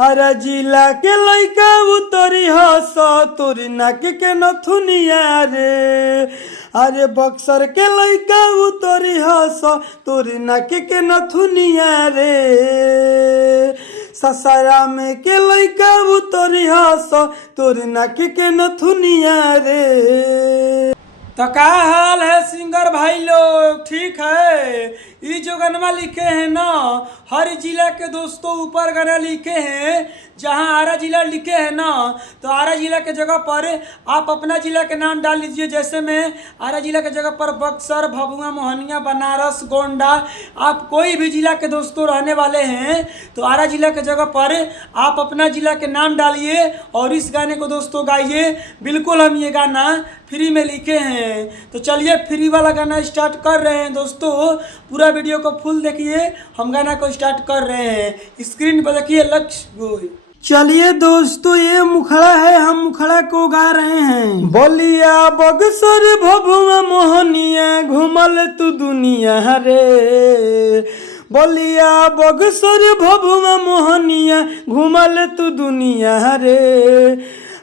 अरे जिला के लइका उतरी हस तोरी नाक के नथुनिया रे। अरे बक्सर के लइका उतरी हस तोरी नाक के नथुनिया रे। ससाराम के लइका उतरी हस तोरी नाक के नथुनिया रे। तो क्या हाल है सिंगर भाई लोग, ठीक है? ये जो गाना लिखे हैं ना, हर जिला के दोस्तों ऊपर गाना लिखे हैं। जहां आरा जिला लिखे हैं ना, तो आरा जिला के जगह पर आप अपना जिला के नाम डाल लीजिए। जैसे मैं आरा जिला के जगह पर बक्सर, भभुआ, मोहनिया, बनारस, गोंडा, आप कोई भी जिला के दोस्तों रहने वाले हैं तो आरा जिला के जगह पर आप अपना जिला के नाम डालिए और इस गाने को दोस्तों गाइए। बिल्कुल हम ये गाना फ्री में लिखे हैं। तो चलिए फ्री वाला गाना स्टार्ट कर रहे हैं दोस्तों। पूरा वीडियो को फुल देखिए, हम गाना को स्टार्ट कर रहे हैं। स्क्रीन पर देखिए, लक्ष्य गोई। चलिए दोस्तों, ये मुखड़ा है, हम मुखड़ा को गा रहे हैं। बोलिया बक्सर, भभुआ, मोहनिया, घूमल तू दुनिया रे। बोलिया बक्सर, भभुआ, मोहनिया, घूमल तू दुनिया रे।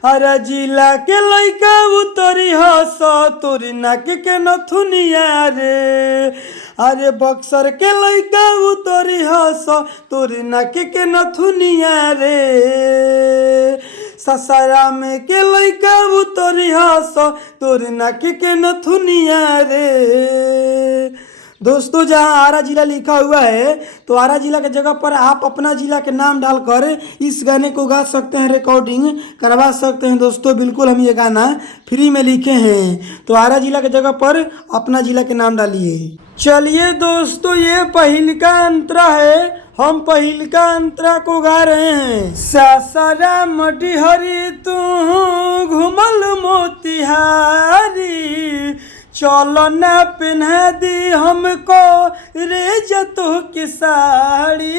अरे जिला के लइका उतरी हस तोरी नाक के नथुनिया रे। अरे बक्सर के लइका उतरी हस तोरी नाक के नथुनिया रे। ससाराम के लइका उतरी हस तोरी नाक के नथुनिया रे। दोस्तों, जहां आरा जिला लिखा हुआ है तो आरा जिला के जगह पर आप अपना जिला के नाम डालकर इस गाने को गा सकते हैं, रिकॉर्डिंग करवा सकते हैं। दोस्तों बिल्कुल हम ये गाना फ्री में लिखे हैं, तो आरा जिला के जगह पर अपना जिला के नाम डालिए। चलिए दोस्तों, ये पहिलका अंतरा है, हम पहिलका अंतरा को गा रहे हैं। सासाराम डिहरी तू घुमल मोतिहारी, चलो न पहना दी हमको रेजतो की साड़ी।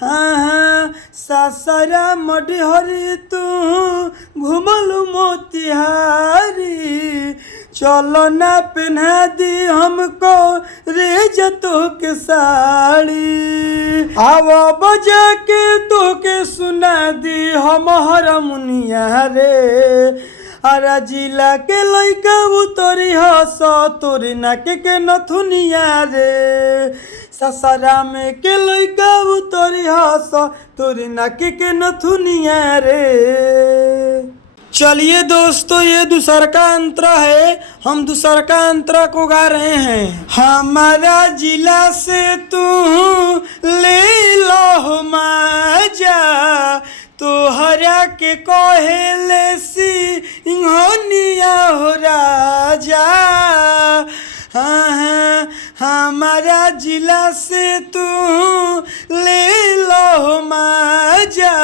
हाँ सासाराम डिहरी तू घुमल मोतिहारी, चलो न पहना दी हमको रेजतो के साड़ी। आवा बजा के तो के सुना दी हम हरमुनिया रे। आरा जिला के लइका उतरी हस तोरी नाक के नथुनिया रे। ससाराम के लइका उतरी हस तोरी नाक के नथुनिया रे। चलिए दोस्तों, ये दूसरा का अंतरा है, हम दूसरा का अंतरा को गा रहे हैं। हमारा जिला से तू ले लो मजा, तोहरा के कहेले सिंघनिया हो राजा। हाँ हमारा जिला से तू ले लो मजा,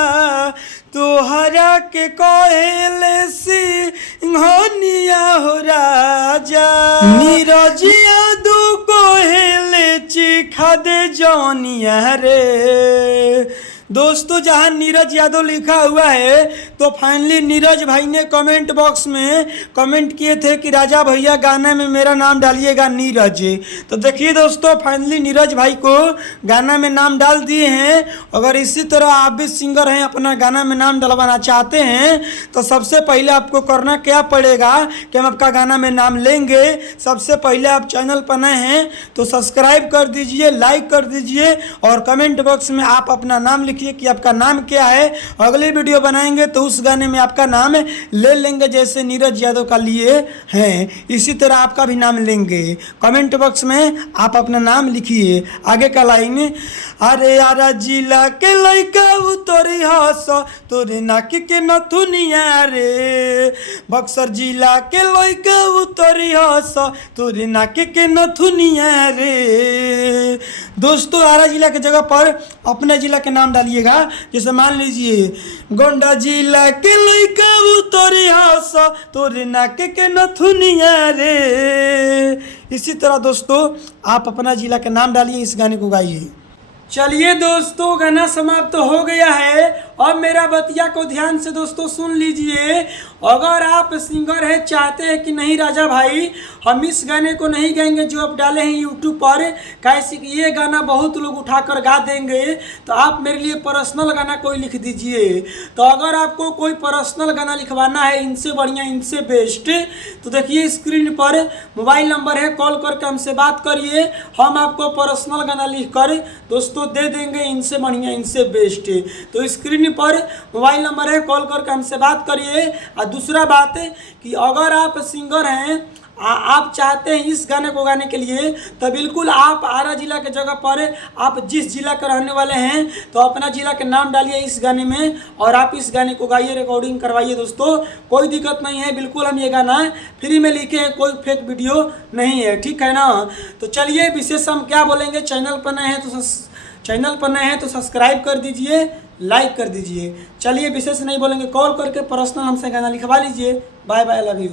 तोहरा के कहेले सिंघनिया हो राजा। नीरजिया दू कहेले चिखा दे जौनिया रे। दोस्तों, जहां नीरज यादव लिखा हुआ है तो फाइनली नीरज भाई ने कमेंट बॉक्स में कमेंट किए थे कि राजा भैया गाने में मेरा नाम डालिएगा नीरज। तो देखिए दोस्तों, फाइनली नीरज भाई को गाना में नाम डाल दिए हैं। अगर इसी तरह आप भी सिंगर हैं, अपना गाना में नाम डलवाना चाहते हैं तो सबसे पहले आपको करना क्या पड़ेगा कि हम आपका गाना में नाम लेंगे। सबसे पहले आप चैनल पर नए हैं तो सब्सक्राइब कर दीजिए, लाइक कर दीजिए और कमेंट बॉक्स में आप अपना नाम लिखिए कि आपका नाम क्या है। अगली वीडियो बनाएंगे तो उस गाने में आपका नाम ले लेंगे, जैसे नीरज यादव का लिए हैं इसी तरह आपका भी नाम लेंगे। कमेंट बॉक्स में आप अपना नाम लिखिए। आगे का लाइन, अरे आरा जिला के लइका उतरी हस तोरे नाक के नथुनिया रे। बक्सर जिला के लइका उतरी हस तोरे नाक के नथुनिया रे। दोस्तों, आरा जिला के जगह पर अपने जिला के नाम डालिएगा। जैसे मान लीजिए गोंडा जिला के लइका उतरी हस तोरे नाक के नथुनिया रे। इसी तरह दोस्तों आप अपना जिला के नाम डालिए, इस गाने को गाइए। चलिए दोस्तों, गाना समाप्त हो गया है अब मेरा बतिया को ध्यान से दोस्तों सुन लीजिए। अगर आप सिंगर है, चाहते हैं कि नहीं राजा भाई हम इस गाने को नहीं गाएंगे जो आप डाले हैं यूट्यूब पर, कैसे कि ये गाना बहुत लोग उठाकर गा देंगे, तो आप मेरे लिए पर्सनल गाना कोई लिख दीजिए। तो अगर आपको कोई पर्सनल गाना लिखवाना है इनसे बढ़िया, इनसे बेस्ट, तो देखिए स्क्रीन पर मोबाइल नंबर है, कॉल करके हमसे बात करिए, हम आपको पर्सनल गाना लिख कर दोस्तों दे देंगे, इनसे बढ़िया, इनसे बेस्ट। तो स्क्रीन पर मोबाइल नंबर है, कॉल करके हमसे बात करिए। और दूसरा बात है कि अगर आप सिंगर हैं, आप चाहते हैं इस गाने को गाने के लिए, तो बिल्कुल आप आरा जिला के जगह पर, आप जिस जिला के रहने वाले हैं तो अपना जिला के नाम डालिए इस गाने में और आप इस गाने को गाइए, रिकॉर्डिंग करवाइए दोस्तों, कोई दिक्कत नहीं है। बिल्कुल हम ये गाना फ्री में लिखे हैं, कोई फेक वीडियो नहीं है, ठीक है ना। तो चलिए विशेष हम क्या बोलेंगे, चैनल पर नए हैं तो सब्सक्राइब कर दीजिए, लाइक कर दीजिए। चलिए विशेष नहीं बोलेंगे, कॉल करके पर्सनल हमसे गाना लिखवा लीजिए। Bye bye, love you.